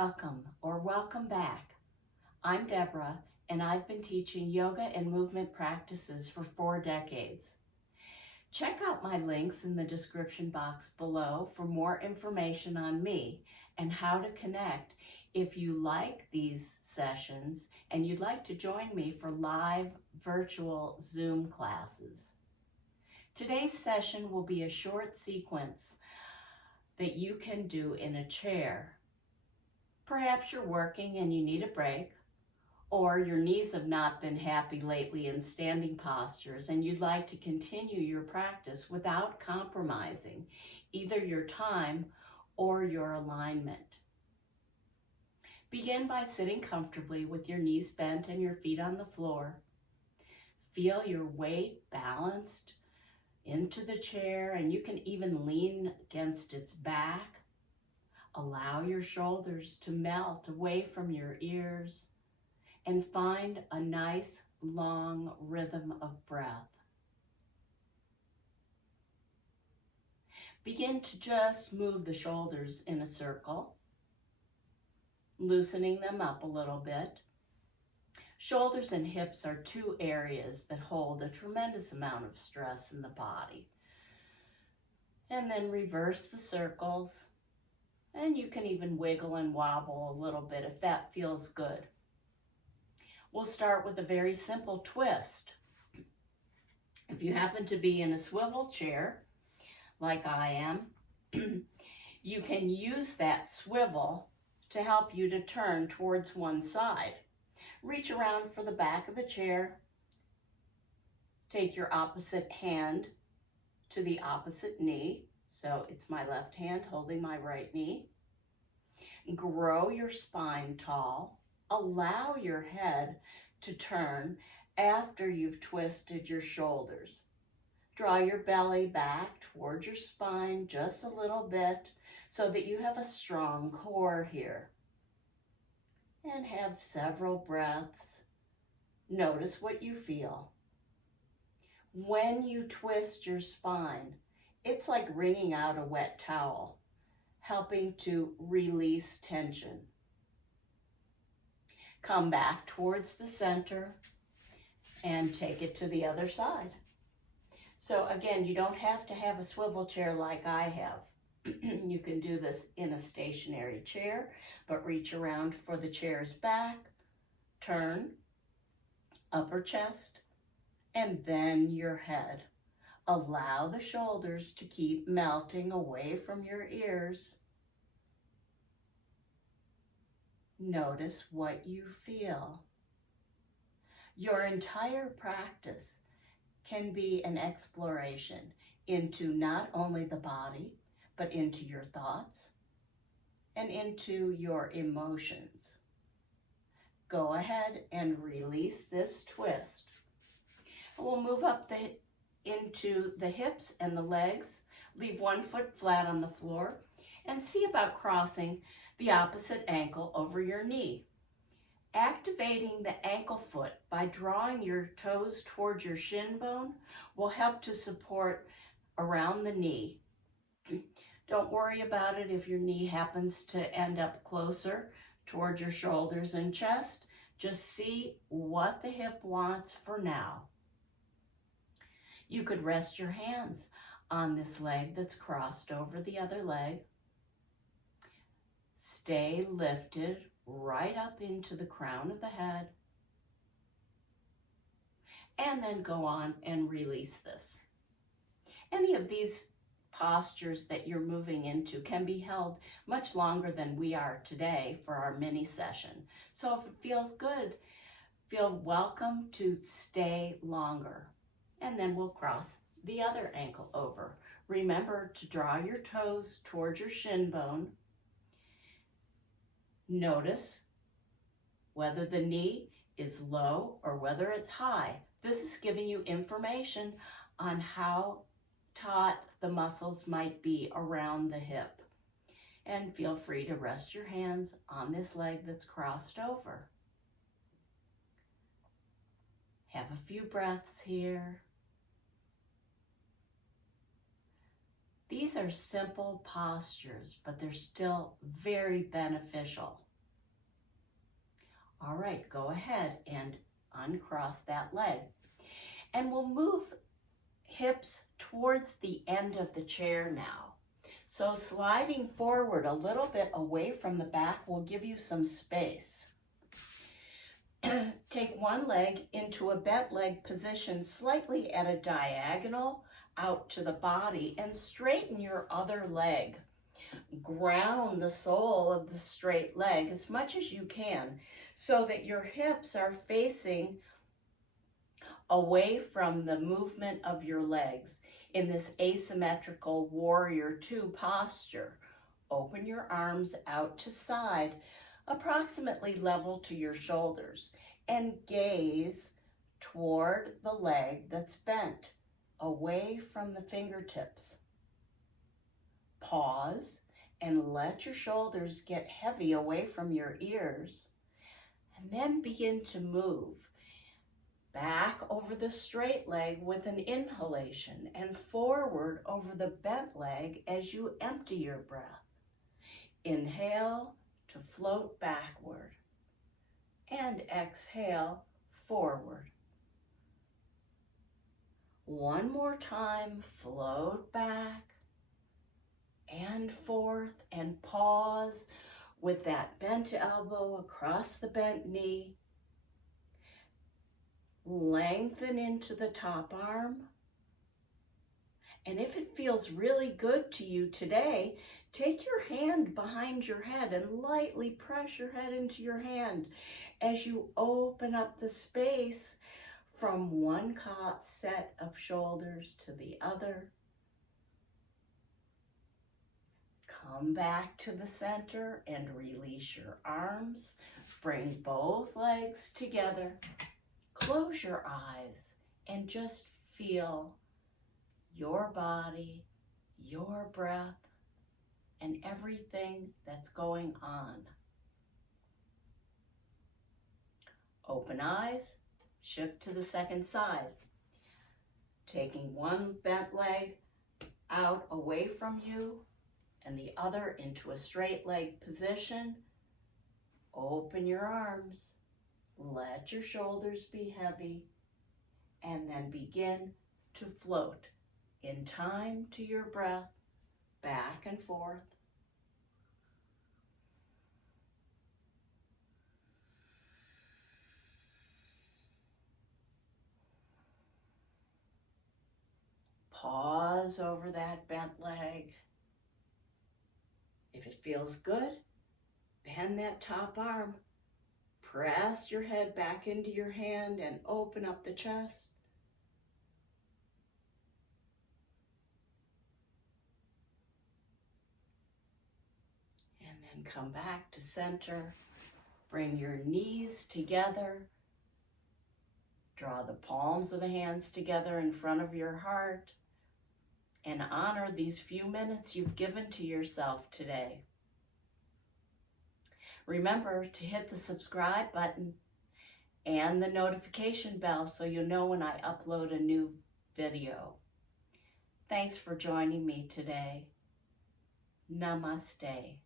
Welcome or welcome back. I'm Deborah, and I've been teaching yoga and movement practices for 4 decades. Check out my links in the description box below for more information on me and how to connect if you like these sessions and you'd like to join me for live virtual Zoom classes. Today's session will be a short sequence that you can do in a chair. Perhaps you're working and you need a break, or your knees have not been happy lately in standing postures and you'd like to continue your practice without compromising either your time or your alignment. Begin by sitting comfortably with your knees bent and your feet on the floor. Feel your weight balanced into the chair, and you can even lean against its back. Allow your shoulders to melt away from your ears and find a nice long rhythm of breath. Begin to just move the shoulders in a circle, loosening them up a little bit. Shoulders and hips are 2 areas that hold a tremendous amount of stress in the body. And then reverse the circles. And you can even wiggle and wobble a little bit if that feels good. We'll start with a very simple twist. If you happen to be in a swivel chair, like I am, you can use that swivel to help you to turn towards one side. Reach around for the back of the chair. Take your opposite hand to the opposite knee. So it's my left hand holding my right knee. Grow your spine tall. Allow your head to turn after you've twisted your shoulders. Draw your belly back toward your spine just a little bit so that you have a strong core here. And have several breaths. Notice what you feel. When you twist your spine, it's like wringing out a wet towel, helping to release tension. Come back towards the center and take it to the other side. So again, you don't have to have a swivel chair like I have. You can do this in a stationary chair, but reach around for the chair's back, turn, upper chest, and then your head. Allow the shoulders to keep melting away from your ears. Notice what you feel. Your entire practice can be an exploration into not only the body, but into your thoughts and into your emotions. Go ahead and release this twist. And we'll move up into the hips and the legs. Leave one foot flat on the floor and see about crossing the opposite ankle over your knee. Activating the ankle foot by drawing your toes towards your shin bone will help to support around the knee. Don't worry about it if your knee happens to end up closer towards your shoulders and chest. Just see what the hip wants for now. You could rest your hands on this leg that's crossed over the other leg. Stay lifted right up into the crown of the head. And then go on and release this. Any of these postures that you're moving into can be held much longer than we are today for our mini session. So if it feels good, feel welcome to stay longer. And then we'll cross the other ankle over. Remember to draw your toes towards your shin bone. Notice whether the knee is low or whether it's high. This is giving you information on how taut the muscles might be around the hip. And feel free to rest your hands on this leg that's crossed over. Have a few breaths here. These are simple postures, but they're still very beneficial. All right, go ahead and uncross that leg. And we'll move hips towards the end of the chair now. So sliding forward a little bit away from the back will give you some space. Take one leg into a bent leg position slightly at a diagonal out to the body and straighten your other leg. Ground the sole of the straight leg as much as you can so that your hips are facing away from the movement of your legs in this asymmetrical warrior two posture. Open your arms out to side, approximately level to your shoulders, and gaze toward the leg that's bent, away from the fingertips. Pause and let your shoulders get heavy away from your ears, and then begin to move back over the straight leg with an inhalation and forward over the bent leg as you empty your breath. Inhale to float backward and exhale forward. One more time, float back and forth, and pause with that bent elbow across the bent knee. Lengthen into the top arm. And if it feels really good to you today, take your hand behind your head and lightly press your head into your hand as you open up the space from one set of shoulders to the other. Come back to the center and release your arms. Bring both legs together. Close your eyes and just feel your body, your breath, and everything that's going on. Open eyes, shift to the second side. Taking one bent leg out away from you and the other into a straight leg position. Open your arms. Let your shoulders be heavy, and then begin to float in time to your breath, back and forth. Pause over that bent leg. If it feels good, bend that top arm. Press your head back into your hand and open up the chest. And then come back to center. Bring your knees together. Draw the palms of the hands together in front of your heart. And honor these few minutes you've given to yourself today. Remember to hit the subscribe button and the notification bell so you know when I upload a new video. Thanks for joining me today. Namaste.